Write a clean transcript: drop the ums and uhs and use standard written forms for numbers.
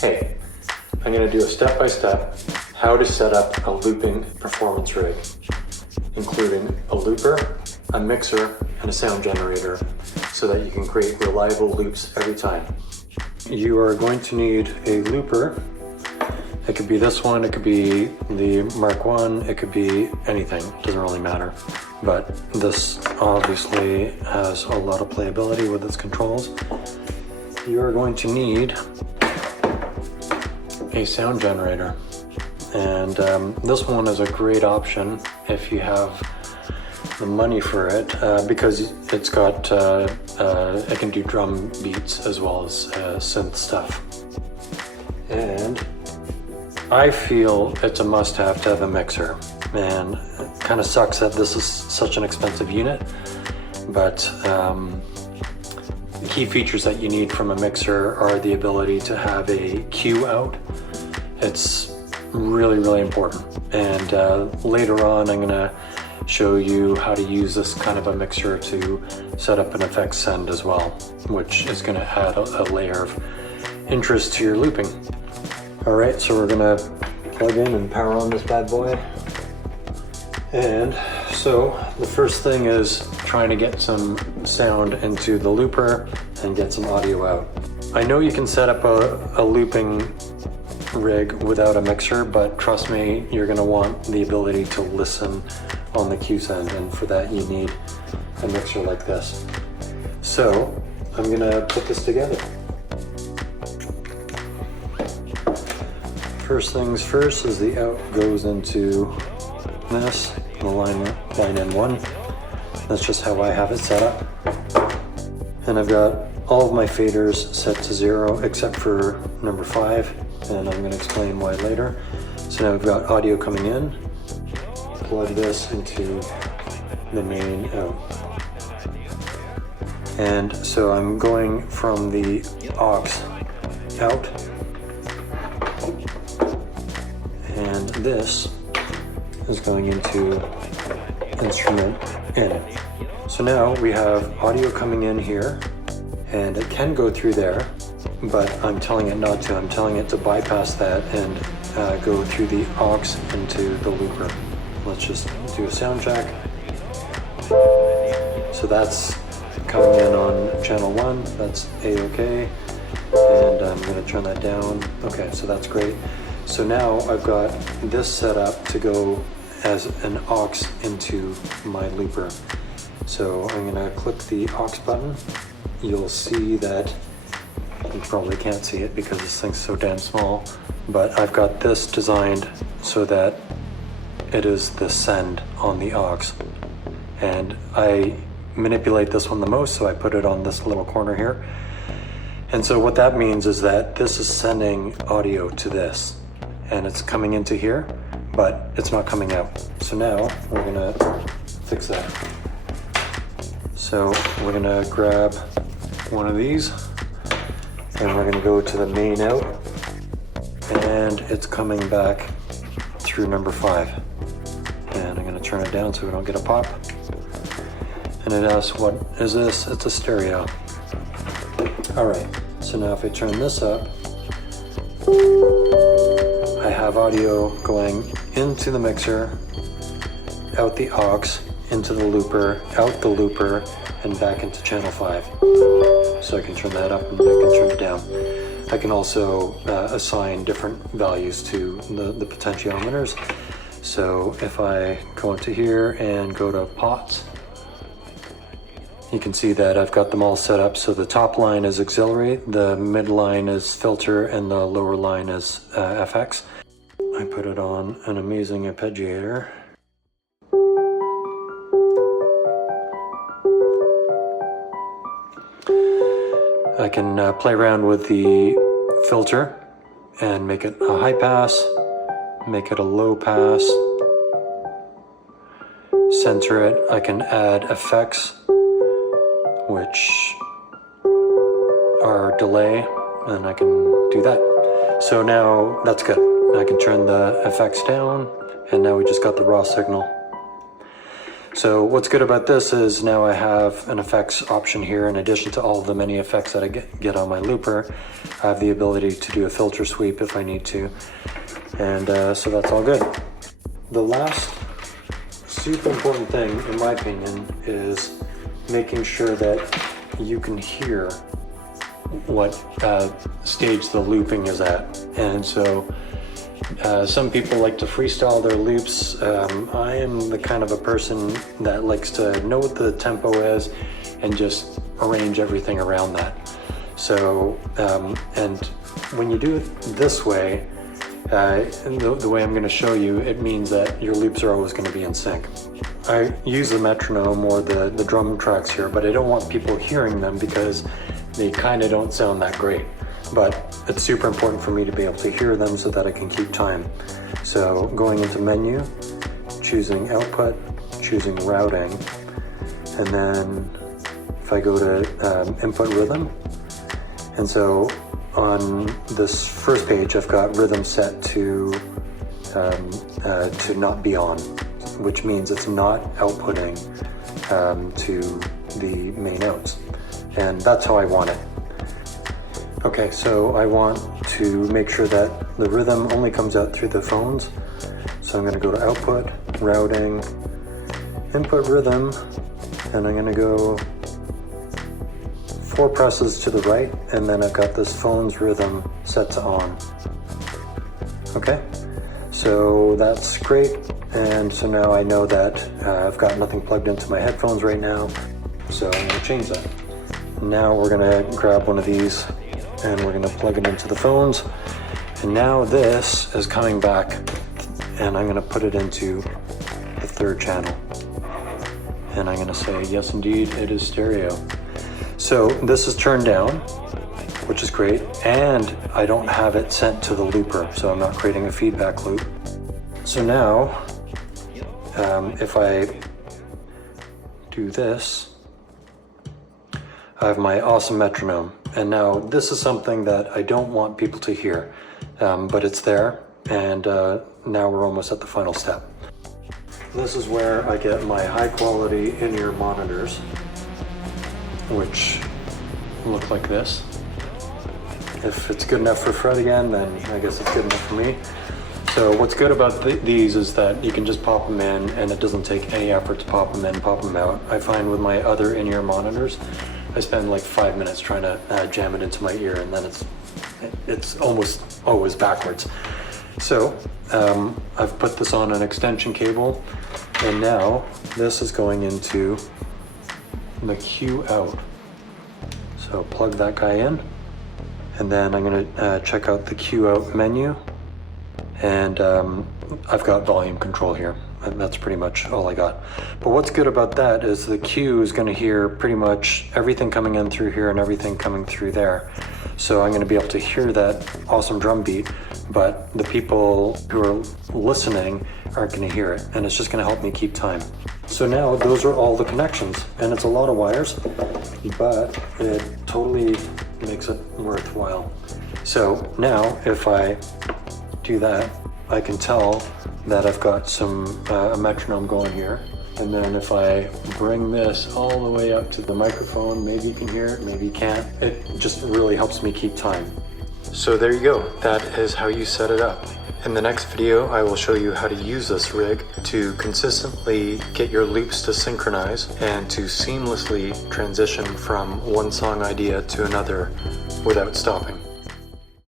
Hey, I'm going to do a step-by-step how to set up a looping performance rig, including a looper, a mixer, and a sound generator so that you can create reliable loops every time. You are going to need a looper. It could be this one, it could be the Mark 1, it could be anything, it doesn't really matter. But this obviously has a lot of playability with its controls. You are going to need a sound generator. And this one is a great option if you have the money for it, because it's got, it can do drum beats as well as synth stuff. And I feel it's a must-have to have a mixer, and it kind of sucks that this is such an expensive unit, but the key features that you need from a mixer are the ability to have a cue out. It's really, really important, and later on I'm going to show you how to use this kind of a mixer to set up an effects send as well, which is going to add a layer of interest to your looping. Alright, so we're gonna plug in and power on this bad boy. And so the first thing is trying to get some sound into the looper and get some audio out. I know you can set up a looping rig without a mixer, but trust me, you're gonna want the ability to listen on the cue send, and for that you need a mixer like this. So I'm gonna put this together. First things first is the out goes into this, the line in one. That's just how I have it set up. And I've got all of my faders set to 0 except for number 5, and I'm going to explain why later. So now we've got audio coming in, plug this into the main out. And so I'm going from the aux out, and this is going into instrument in. So now we have audio coming in here, and it can go through there, but I'm telling it not to. I'm telling it to bypass that and go through the aux into the looper. Let's just do a sound check. So that's coming in on channel 1, that's A-OK, and I'm going to turn that down. Okay, so that's great. So now I've got this set up to go as an aux into my looper. So I'm going to click the aux button. You'll see that, you probably can't see it because this thing's so damn small, but I've got this designed so that it is the send on the aux. And I manipulate this one the most, so I put it on this little corner here. And so what that means is that this is sending audio to this, and it's coming into here, but it's not coming out. So now we're gonna fix that. So we're gonna grab one of these, and we're gonna go to the main out, and it's coming back through number 5. And I'm gonna turn it down so we don't get a pop. And it asks, what is this? It's a stereo. All right, so now if I turn this up, I have audio going into the mixer, out the aux, into the looper, out the looper, and back into channel 5. So I can turn that up and I can turn it down. I can also assign different values to the potentiometers. So if I go into here and go to pots, you can see that I've got them all set up. So the top line is auxiliary, the mid line is filter, and the lower line is FX. I put it on an amazing arpeggiator. I can play around with the filter and make it a high pass, make it a low pass, center it. I can add effects, which are delay, and I can do that. So now that's good. I can turn the effects down, and now we just got the raw signal. So what's good about this is now I have an effects option here. In addition to all the many effects that I get on my looper, I have the ability to do a filter sweep if I need to. And so that's all good. The last super important thing, in my opinion, is making sure that you can hear what stage the looping is at. And so some people like to freestyle their loops. I am the kind of a person that likes to know what the tempo is and just arrange everything around that. So, and when you do it this way, the way I'm going to show you, it means that your loops are always going to be in sync. I use the metronome or the drum tracks here, but I don't want people hearing them because they kind of don't sound that great. But it's super important for me to be able to hear them so that I can keep time. So going into menu, choosing output, choosing routing, and then if I go to input rhythm, and so on this first page I've got rhythm set to not be on, which means it's not outputting to the main notes, and that's how I want it. Okay, so I want to make sure that the rhythm only comes out through the phones. So I'm going to go to output, routing, input rhythm, and I'm going to go 4 presses to the right, and then I've got this phone's rhythm set to on. Okay, so that's great. And so now I know that I've got nothing plugged into my headphones right now. So I'm going to change that. Now we're going to grab one of these and we're going to plug it into the phones. And now this is coming back, and I'm going to put it into the 3rd channel. And I'm going to say, yes, indeed, it is stereo. So this is turned down, which is great. And I don't have it sent to the looper, so I'm not creating a feedback loop. So now, if I do this, I have my awesome metronome. And now this is something that I don't want people to hear, but it's there. And now we're almost at the final step. This is where I get my high quality in-ear monitors, which look like this. If it's good enough for Fred again, then I guess it's good enough for me. So what's good about these is that you can just pop them in and it doesn't take any effort to pop them in, pop them out. I find with my other in-ear monitors, I spend like 5 minutes trying to jam it into my ear, and then it's almost always backwards. So I've put this on an extension cable, and now this is going into the Q out. So plug that guy in, and then I'm going to check out the Q out menu, and I've got volume control here. And that's pretty much all I got. But what's good about that is the Q is going to hear pretty much everything coming in through here and everything coming through there. So I'm going to be able to hear that awesome drum beat, but the people who are listening aren't going to hear it, and it's just going to help me keep time. So now those are all the connections, and it's a lot of wires, but it totally makes it worthwhile. So now if I do that, I can tell that I've got a metronome going here. And then if I bring this all the way up to the microphone, maybe you can hear it, maybe you can't. It just really helps me keep time. So there you go. That is how you set it up. In the next video, I will show you how to use this rig to consistently get your loops to synchronize and to seamlessly transition from one song idea to another without stopping.